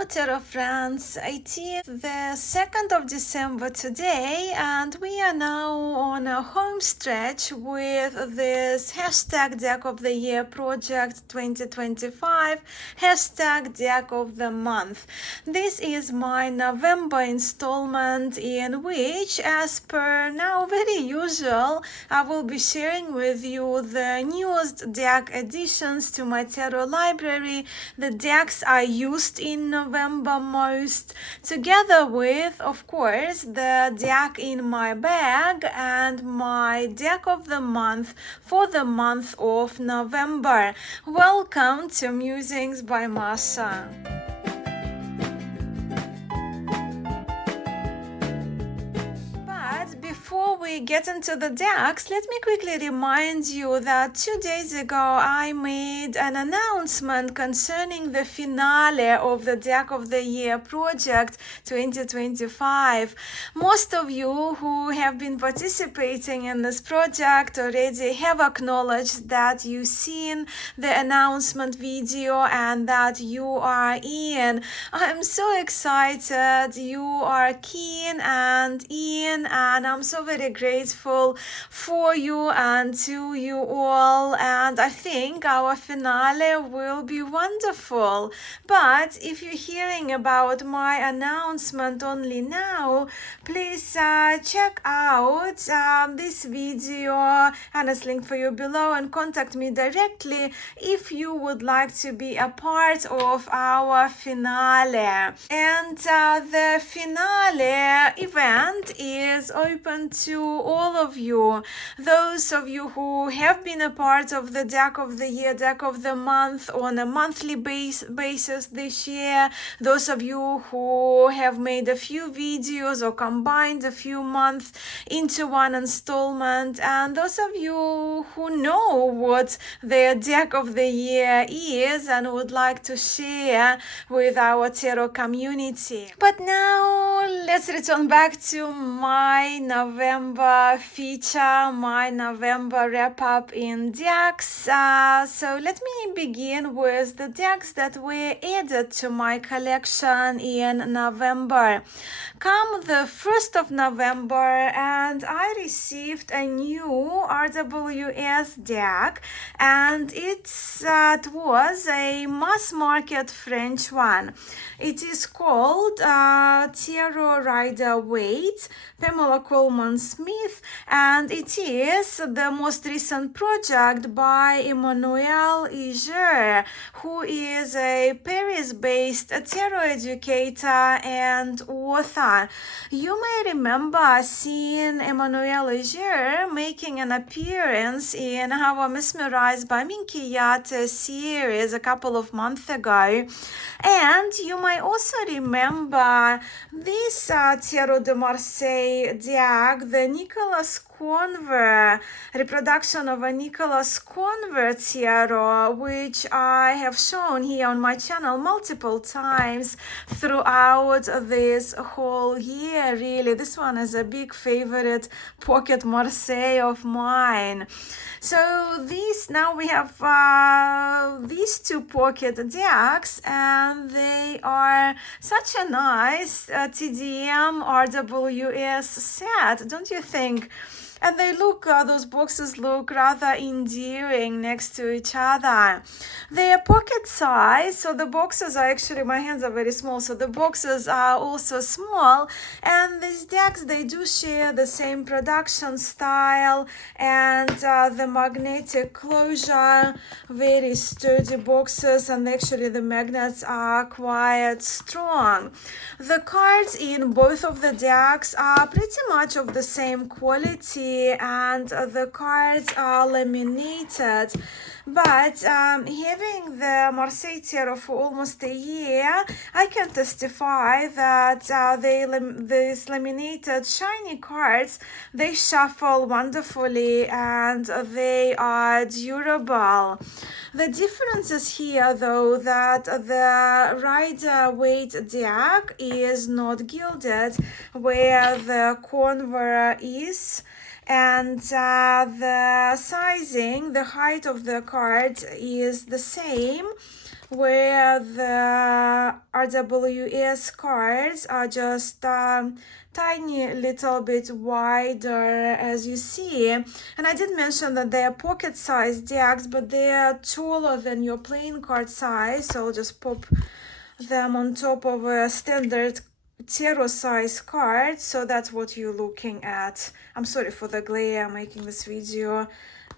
Hello Tarot friends, it is the 2nd of December today and we are now on a home stretch with this hashtag Deck of the Year Project 2025, hashtag Deck of the Month. This is my November installment in which, as per now very usual, I will be sharing with you the newest deck additions to my tarot library, the decks I used in November most, together with, of course, the deck in my bag and my deck of the month for the month of November. Welcome to Musings by Masha. Before we get into the decks, let me quickly remind you that 2 days ago I made an announcement concerning the finale of the Deck of the Year Project 2025. Most of you who have been participating in this project already have acknowledged that you've seen the announcement video and that you are in. I'm so excited you are keen and in, and I'm so very grateful for you and to you all, and I think our finale will be wonderful. But if you're hearing about my announcement only now, please check out this video and it's linked for you below, and contact me directly if you would like to be a part of our finale. And the finale event is open to all of you. Those of you who have been a part of the Deck of the Year, Deck of the Month on a monthly basis this year, those of you who have made a few videos or combined a few months into one installment, and those of you who know what the Deck of the Year is and would like to share with our tarot community. But now let's return back to my November feature, my November wrap-up in decks. So let me begin with the decks that were added to my collection in November. Come the 1st of November and I received a new RWS deck, and it was a mass market French one. It is called Tarot Rider-Waite, Pamela Coleman Smith, and it is the most recent project by Emmanuel Iger, who is a Paris-based tarot educator and author. You may remember seeing Emmanuel Iger making an appearance in our Mesmerized by Minchiate series a couple of months ago. And you might also remember this Tarot de Marseille deck, the Nicolas Convert reproduction of a Nicolas Convert tarot, which I have shown here on my channel multiple times throughout this whole year. Really, this one is a big favorite pocket Marseille of mine. So now we have these two pocket decks, and they are such a nice TDM RWS set, don't you think? And they look, those boxes look rather endearing next to each other. They are pocket size, so the boxes are actually, my hands are very small, so the boxes are also small. And these decks, they do share the same production style and the magnetic closure, very sturdy boxes, and actually the magnets are quite strong. The cards in both of the decks are pretty much of the same quality, and the cards are laminated. But having the Marseille Tarot for almost a year, I can testify that these laminated shiny cards, they shuffle wonderfully and they are durable. The difference is here though that the Rider-Waite deck is not gilded, where the Convert is. And the sizing, the height of the card is the same, where the RWS cards are just tiny little bit wider, as you see. And I did mention that they are pocket-sized decks, but they are taller than your playing card size, so I'll just pop them on top of a standard tarot size card. So that's what you're looking at. I'm sorry for the glare. I'm making this video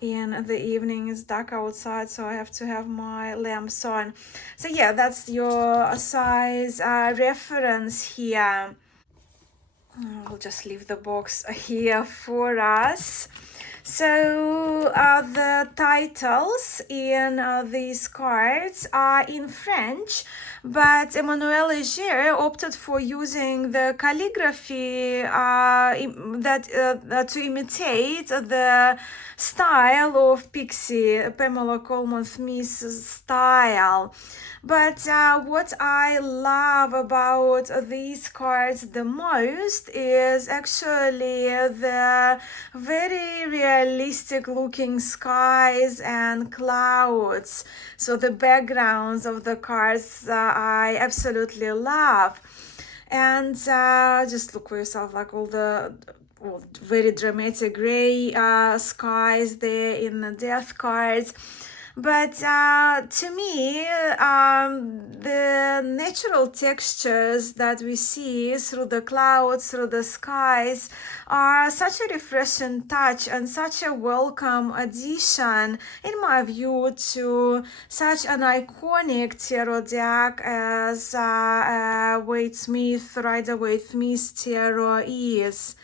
in the evening. It's dark outside, so I have to have my lamps on. So yeah, that's your size reference here. I'll just leave the box here for us. So the titles in these cards are in French, but Emmanuel Leger opted for using the calligraphy to imitate the style of Pixie, Pamela Coleman Smith's style. But what I love about these cards the most is actually the very realistic looking skies and clouds. So the backgrounds of the cards I absolutely love. And just look for yourself, like all the very dramatic gray skies there in the death cards. But to me, the natural textures that we see through the clouds, through the skies, are such a refreshing touch and such a welcome addition, in my view, to such an iconic tarot deck as Rider-Waite-Smith tarot is.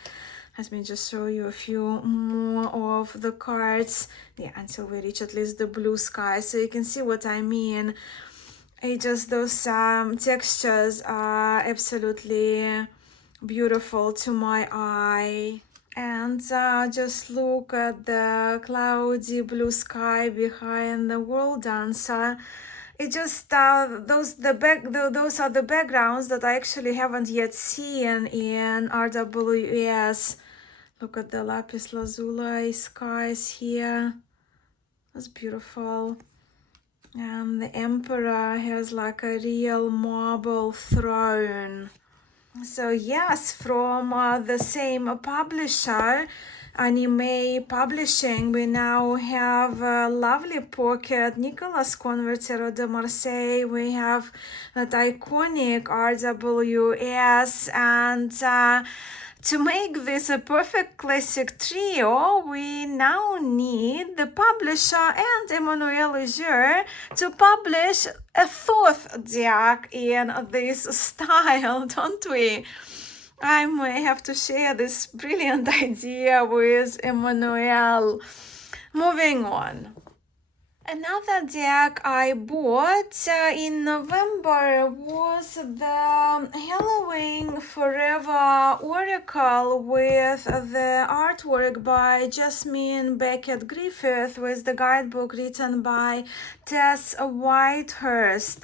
Let me just show you a few more of the cards, yeah, until we reach at least the blue sky, so you can see what I mean. Just those textures are absolutely beautiful to my eye. And just look at the cloudy blue sky behind the world dancer. It just those are the backgrounds that I actually haven't yet seen in RWS. Look at the lapis lazuli skies here. That's beautiful. And the emperor has like a real marble throne. So yes, from the same publisher, Anime Publishing, we now have a lovely pocket Nicolas Convert Tarot de Marseille. We have that iconic RWS, and to make this a perfect classic trio, we now need the publisher and Emmanuel Leger to publish a fourth deck in this style, don't we? I may have to share this brilliant idea with Emmanuel. Moving on. Another deck I bought in November was the Halloween Forever Oracle with the artwork by Jasmine Beckett Griffith, with the guidebook written by Tess Whitehurst.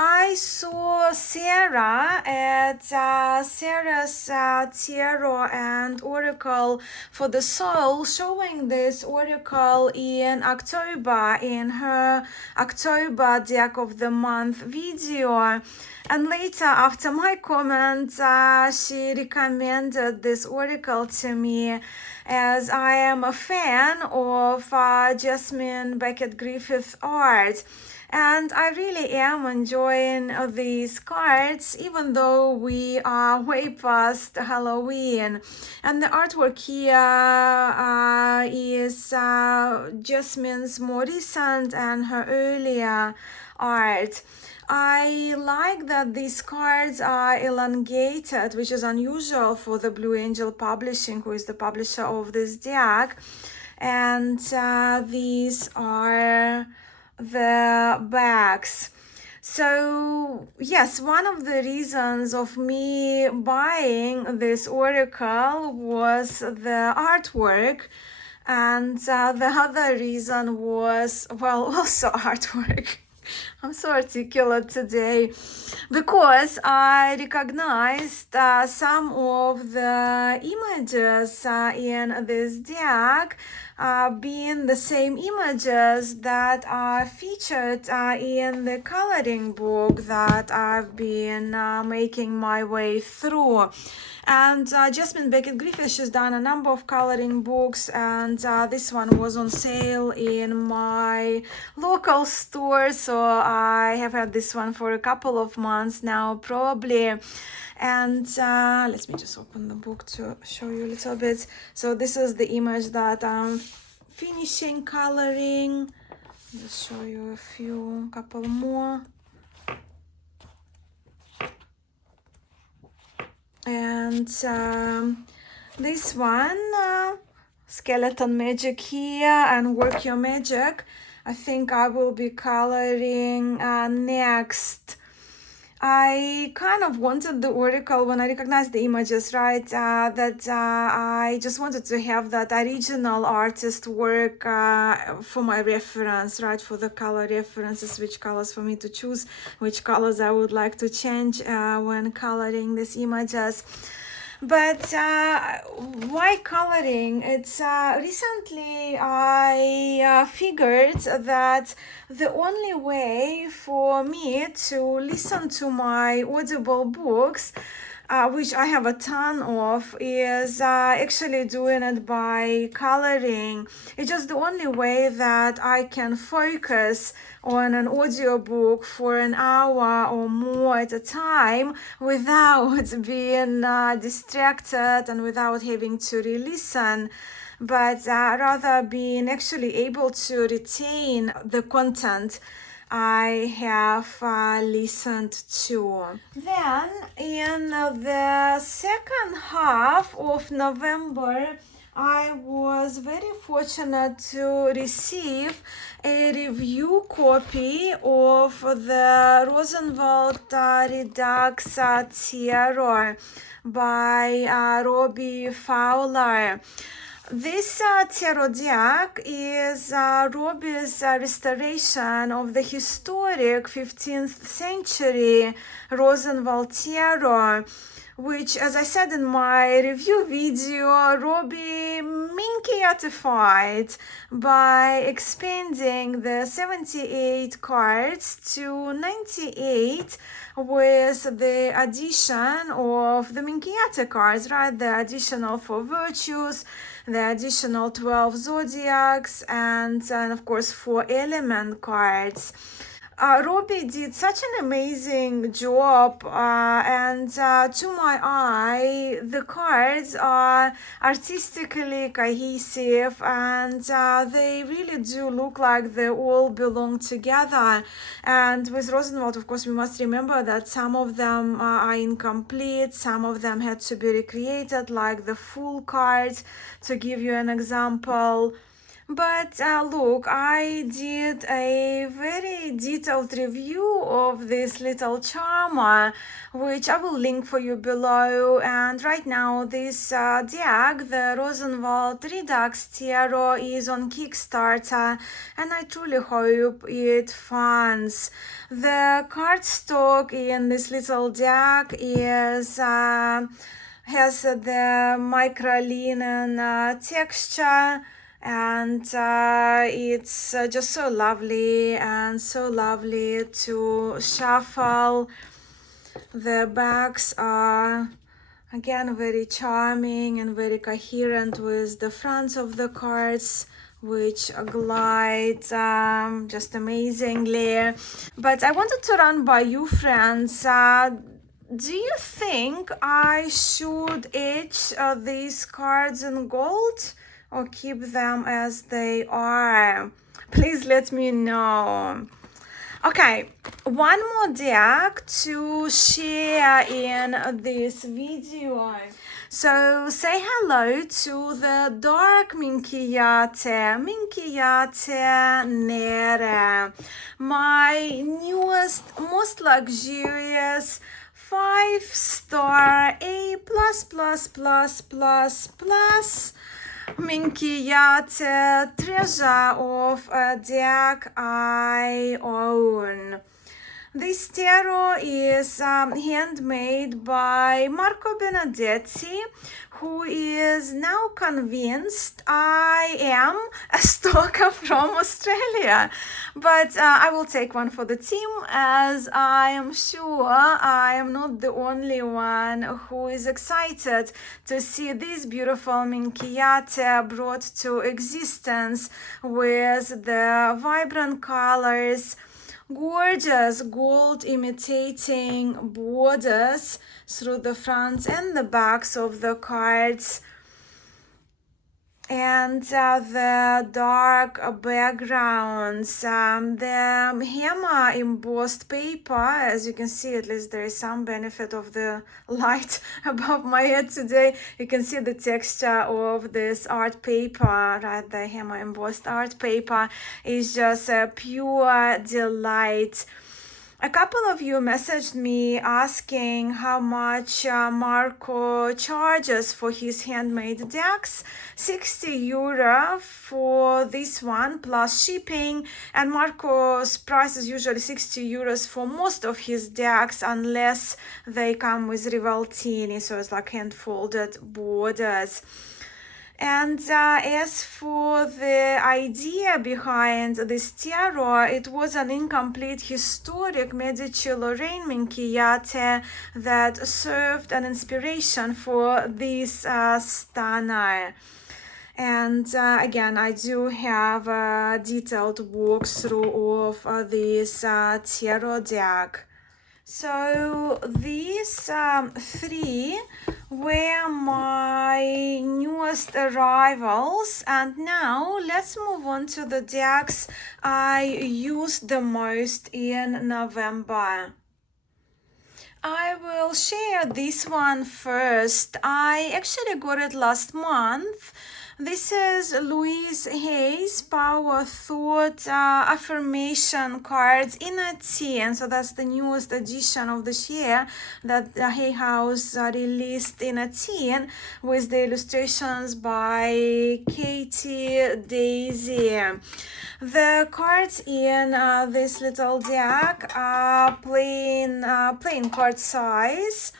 I saw Sarah at Sarah's Tarot and Oracle for the Soul showing this oracle in October in her October deck of the month video. And later, after my comment, she recommended this oracle to me, as I am a fan of Jasmine Beckett Griffith art. And I really am enjoying these cards, even though we are way past Halloween. And the artwork here is Jasmine's more recent and her earlier art. I like that these cards are elongated, which is unusual for the Blue Angel Publishing, who is the publisher of this deck. And these are the backs. So yes, one of the reasons of me buying this oracle was the artwork, and the other reason was, well, also artwork. I'm so articulate today because I recognized some of the images in this deck being the same images that are featured in the coloring book that I've been making my way through. And Jasmine Beckett-Griffith, she's done a number of coloring books, and this one was on sale in my local store, so I have had this one for a couple of months now, probably. And let me just open the book to show you a little bit. So this is the image that I'm finishing coloring. Just show you a couple more. And this one, skeleton magic here and work your magic, I think I will be coloring next. I kind of wanted the oracle when I recognized the images, right? That I just wanted to have that original artist work for my reference, right? For the color references, which colors for me to choose, which colors I would like to change when coloring these images. But why coloring? It's recently I figured that the only way for me to listen to my Audible books, which I have a ton of, is actually doing it by coloring. It's just the only way that I can focus on an audiobook for an hour or more at a time without being distracted and without having to re-listen, but rather being actually able to retain the content I have listened to. Then in the second half of November, I was very fortunate to receive a review copy of the Rosenwald Redux Tarot by Robbie Fowler. This tarot deck is Robbie's restoration of the historic 15th century Rosenwald tarot, which, as I said in my review video, Robbie Minchiatified by expanding the 78 cards to 98 with the addition of the Minchiate cards, right? The additional 4 virtues, the additional 12 zodiacs, and of course 4 element cards. Robbie did such an amazing job, and to my eye, the cards are artistically cohesive, and they really do look like they all belong together. And with Rosenwald, of course, we must remember that some of them are incomplete, some of them had to be recreated, like the full cards, to give you an example. But look, I did a very detailed review of this little charmer, which I will link for you below. And right now, this deck, the Rosenwald Redux Tarot, is on Kickstarter, and I truly hope it funds. The cardstock in this little deck is has the microlinen texture, and it's just so lovely and so lovely to shuffle. The backs are again very charming and very coherent with the fronts of the cards, which glide just amazingly. But I wanted to run by you, friends. Do you think I should etch these cards in gold or keep them as they are? Please let me know. Okay, one more deck to share in this video. So say hello to the dark Minchiate Nere, my newest, most luxurious 5-star A++++ Minchiate, treasure of a deck I own. This tarot is handmade by Marco Benedetti, who is now convinced I am a stalker from Australia. But I will take one for the team, as I am sure I am not the only one who is excited to see this beautiful Minchiate brought to existence with the vibrant colors, gorgeous gold imitating borders through the fronts and the backs of the cards, and the dark backgrounds, the hammer embossed paper. As you can see, at least there is some benefit of the light above my head today. You can see the texture of this art paper, right? The hammer embossed art paper is just a pure delight. A couple of you messaged me asking how much Marco charges for his handmade decks. 60 euro for this one plus shipping, and Marco's price is usually 60 euros for most of his decks, unless they come with riveltini, so it's like hand folded borders. And as for the idea behind this tarot, it was an incomplete historic Medici-Lorraine Minchiate that served an inspiration for this stunner. And again, I do have a detailed walkthrough of this tarot deck. So these three were my newest arrivals, and now let's move on to the decks I used the most in November. I will share this one first. I actually got it last month. This is Louise Hay's Power Thought affirmation cards in a tin. So that's the newest edition of this year that Hay House released in a tin, with the illustrations by Katie Daisy. The cards in this little deck are plain card size.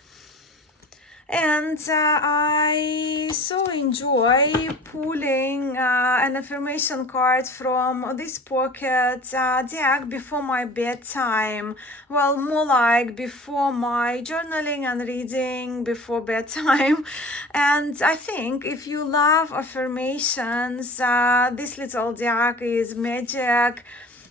And I so enjoy pulling an affirmation card from this pocket deck before my bedtime. Well, more like before my journaling and reading before bedtime. And I think if you love affirmations, this little deck is magic.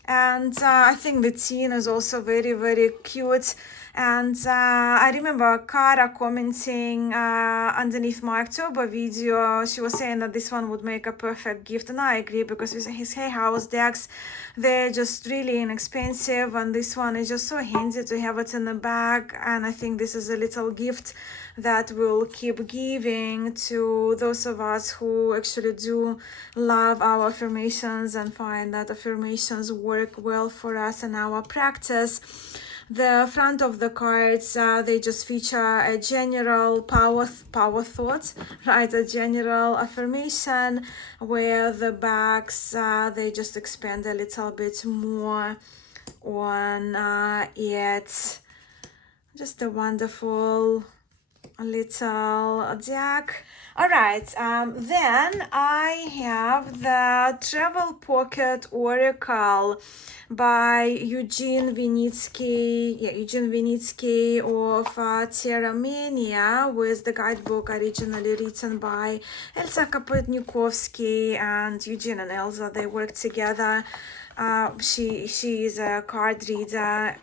And I think the tin is also very, very cute. And I remember Kara commenting underneath my October video. She was saying that this one would make a perfect gift, and I agree, because with his Hay House decks, they're just really inexpensive, and this one is just so handy to have it in the bag. And I think this is a little gift that we'll keep giving to those of us who actually do love our affirmations and find that affirmations work well for us in our practice. The front of the cards, they just feature a general power thought, right? A general affirmation, where the backs, they just expand a little bit more on it. Just a wonderful little deck. All right, then I have the Travel Pocket Oracle by Eugene Vinitsky of Terramania, with the guidebook originally written by Elsa Kapotnikovsky, and Eugene and Elsa, they work together. She is a card reader,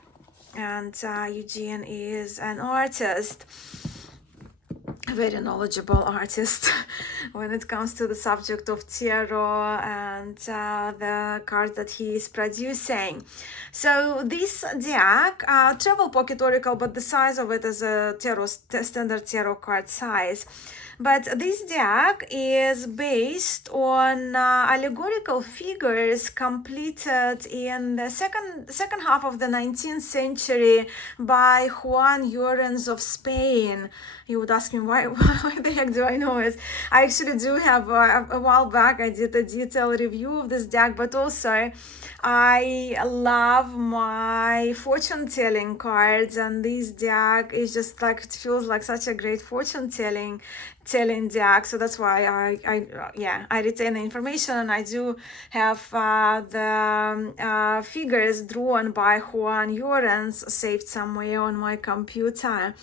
and Eugene is an artist. A very knowledgeable artist when it comes to the subject of tarot and the cards that he is producing. So this deck, Travel Pocket Oracle, but the size of it is a standard tarot card size. But this deck is based on allegorical figures completed in the second half of the 19th century by Juan Llorens of Spain. You would ask me, why the heck do I know it? I actually do have a while back I did a detailed review of this deck, but also I love my fortune telling cards, and this deck is just like, it feels like such a great fortune telling deck. So that's why I retain the information, and I do have the figures drawn by Juan Llorens saved somewhere on my computer.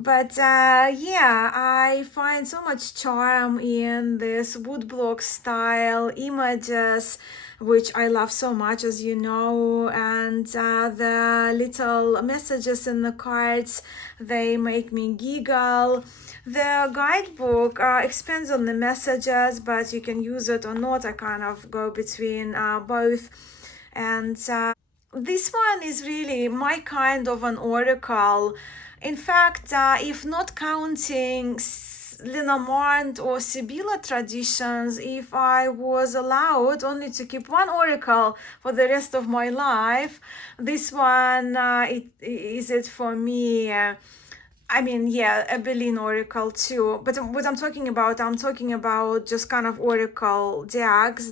But I find so much charm in this woodblock style images, which I love so much, as you know, and the little messages in the cards, they make me giggle. The guidebook expands on the messages, but you can use it or not. I kind of go between both. And this one is really my kind of an oracle. In fact, if not counting Lenormand or Sibylla traditions, if I was allowed only to keep one oracle for the rest of my life, this one is it for me. I mean, yeah, a Berlin oracle too. But what I'm talking about just kind of oracle decks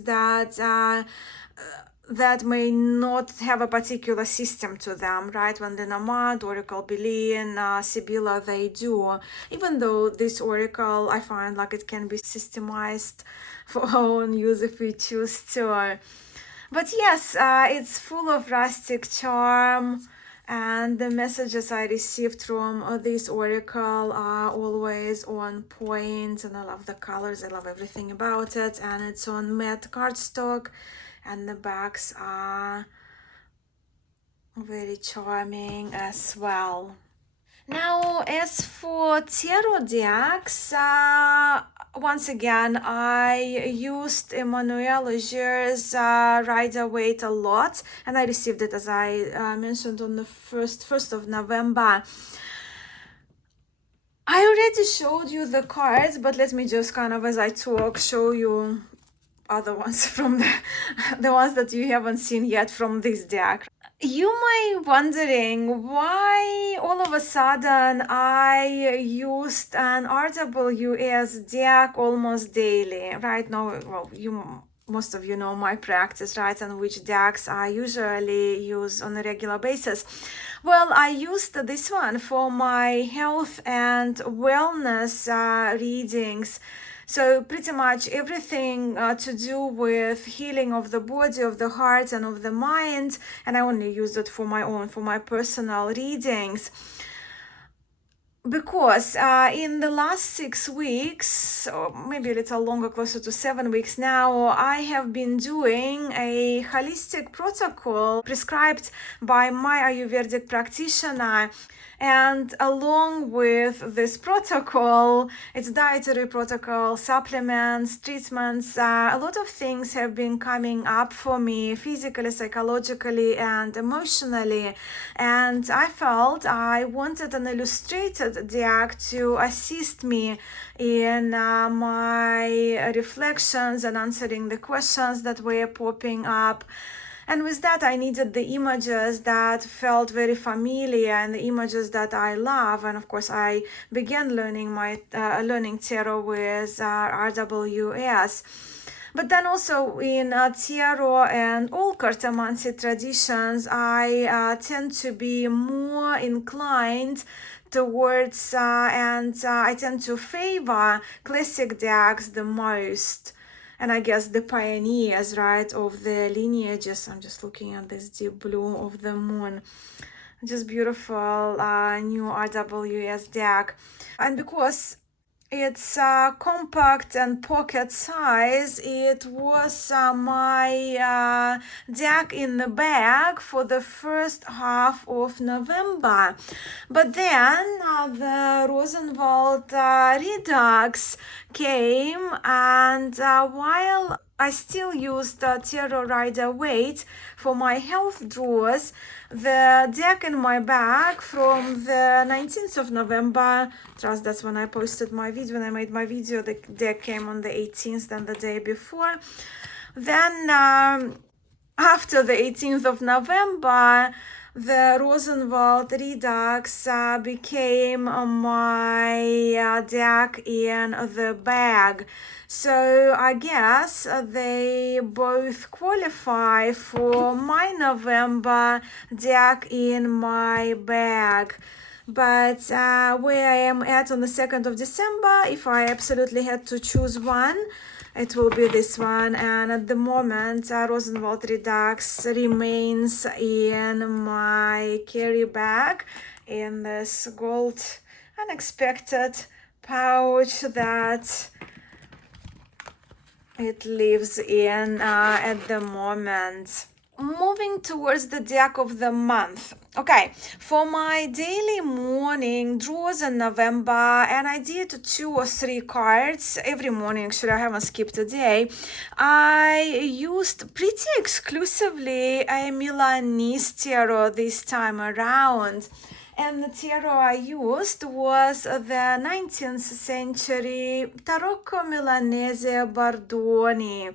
that may not have a particular system to them, right? When the Nomad, Oracle Berlin, Sibylla, they do. Even though this oracle, I find like it can be systemized for our own use if we choose to. But yes, it's full of rustic charm, and the messages I received from this oracle are always on point, and I love the colors, I love everything about it, and it's on matte cardstock, and the backs are very charming as well. Now, as for tarot decks, once again, I used Emmanuel Legier's Rider-Waite a lot, and I received it, as I mentioned, on the 1st of November. I already showed you the cards, but let me just kind of, as I talk, show you other ones from the ones that you haven't seen yet from this deck. You might be wondering why all of a sudden I used an RWS deck almost daily, right? Now, well, most of you know my practice, right? And which decks I usually use on a regular basis. Well, I used this one for my health and wellness readings. So pretty much everything to do with healing of the body, of the heart, and of the mind. And I only use it for my personal readings. Because in the last 6 weeks, or maybe a little longer, closer to 7 weeks now, I have been doing a holistic protocol prescribed by my Ayurvedic practitioner. And along with this protocol, it's dietary protocol, supplements, treatments, a lot of things have been coming up for me physically, psychologically, and emotionally. And I felt I wanted an illustrated deck to assist me in my reflections and answering the questions that were popping up. And with that, I needed the images that felt very familiar and the images that I love. And of course, I began learning tarot with RWS. But then also in tarot and all cartomancy traditions, I tend to be more inclined towards and I tend to favor classic decks the most. And I guess the pioneers, right, of the lineages. I'm just looking at this deep blue of the moon. Just beautiful new RWS deck. And because it's compact and pocket size, it was my deck in the bag for the first half of November. But then the Rosenwald Redux came, and while I still used Tarot Rider-Waite for my health drawers, the deck in my bag from the 19th of November, trust that's when I posted my video, when I made my video, the deck came on the 18th, then the day before. Then after the 18th of November, the Rosenwald Redux became my deck in the bag. So I guess they both qualify for my November deck in my bag. But where I am at on the 2nd of December, if I absolutely had to choose one, it will be this one. And at the moment, Rosenwald Redux remains in my carry bag in this gold unexpected pouch that it lives in at the moment. Moving towards the deck of the month. Okay, for my daily morning draws in November, and I did 2 or 3 cards every morning. Actually, I haven't skipped a day. I used pretty exclusively a Milanese tarot this time around. And the tarot I used was the 19th century Tarocco Milanese Bardoni,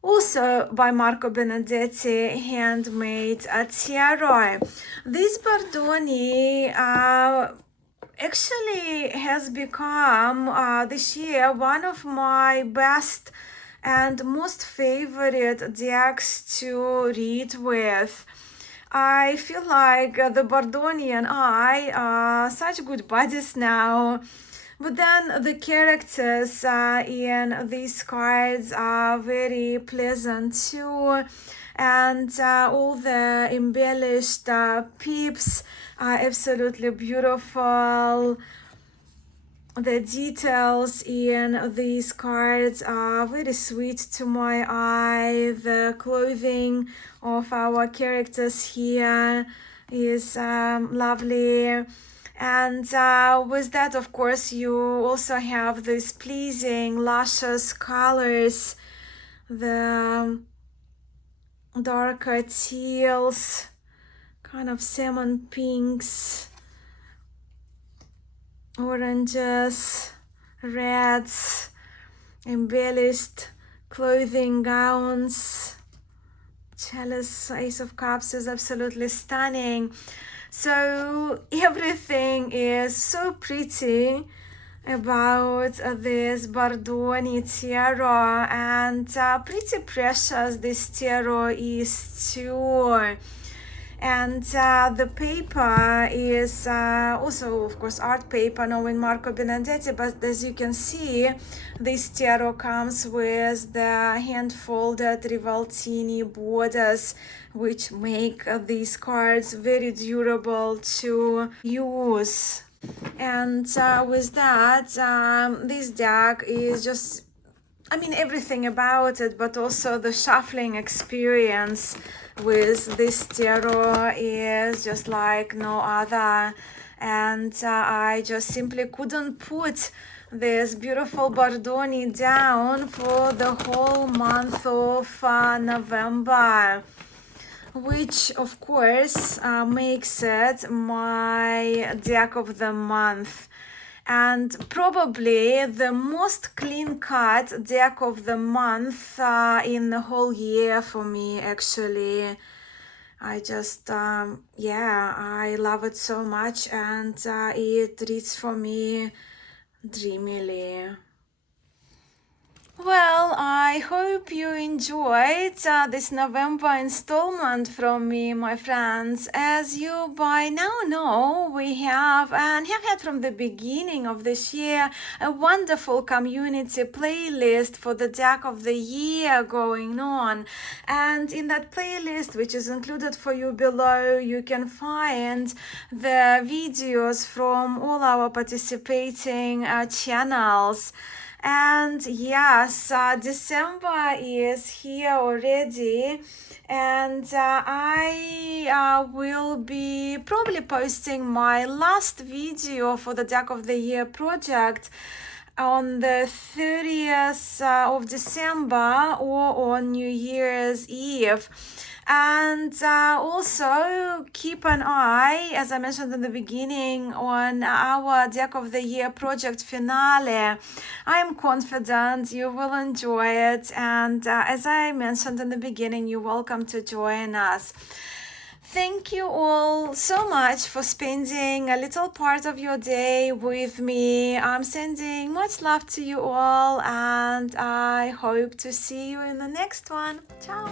also by Marco Benedetti, handmade tarot. This Bardoni actually has become this year one of my best and most favorite decks to read with. I feel like the Bardoni and I are such good buddies now. But then the characters in these cards are very pleasant too. And all the embellished pips are absolutely beautiful. The details in these cards are very sweet to my eye. The clothing of our characters here is lovely. And with that, of course, you also have these pleasing, luscious colors, the darker teals, kind of salmon pinks, oranges, reds, embellished clothing gowns. Chalice, Ace of Cups is absolutely stunning. So everything is so pretty about this Bardoni tarot, and pretty precious this tarot is too. And the paper is also, of course, art paper, knowing Marco Benedetti, but as you can see, this tarot comes with the hand-folded Rivaltini borders, which make these cards very durable to use. And with that, this deck is just, I mean, everything about it, but also the shuffling experience with this tarot is just like no other. And I just simply couldn't put this beautiful Bardoni down for the whole month of November, which of course makes it my deck of the month. And probably the most clean-cut deck of the month in the whole year for me, actually. I just, I love it so much, and it reads for me dreamily. Well, I hope you enjoyed this November installment from me, my friends. As you by now know, we have and have had from the beginning of this year a wonderful community playlist for the deck of the year going on. And in that playlist, which is included for you below, you can find the videos from all our participating channels. And yes, December is here already, and I will be probably posting my last video for the Deck of the Year project on the 30th of December or on New Year's Eve. And also keep an eye, as I mentioned in the beginning, on our Deck of the Year project finale. I am confident you will enjoy it, and as I mentioned in the beginning, you're welcome to join us. Thank you all so much for spending a little part of your day with me. I'm sending much love to you all, and I hope to see you in the next one. Ciao!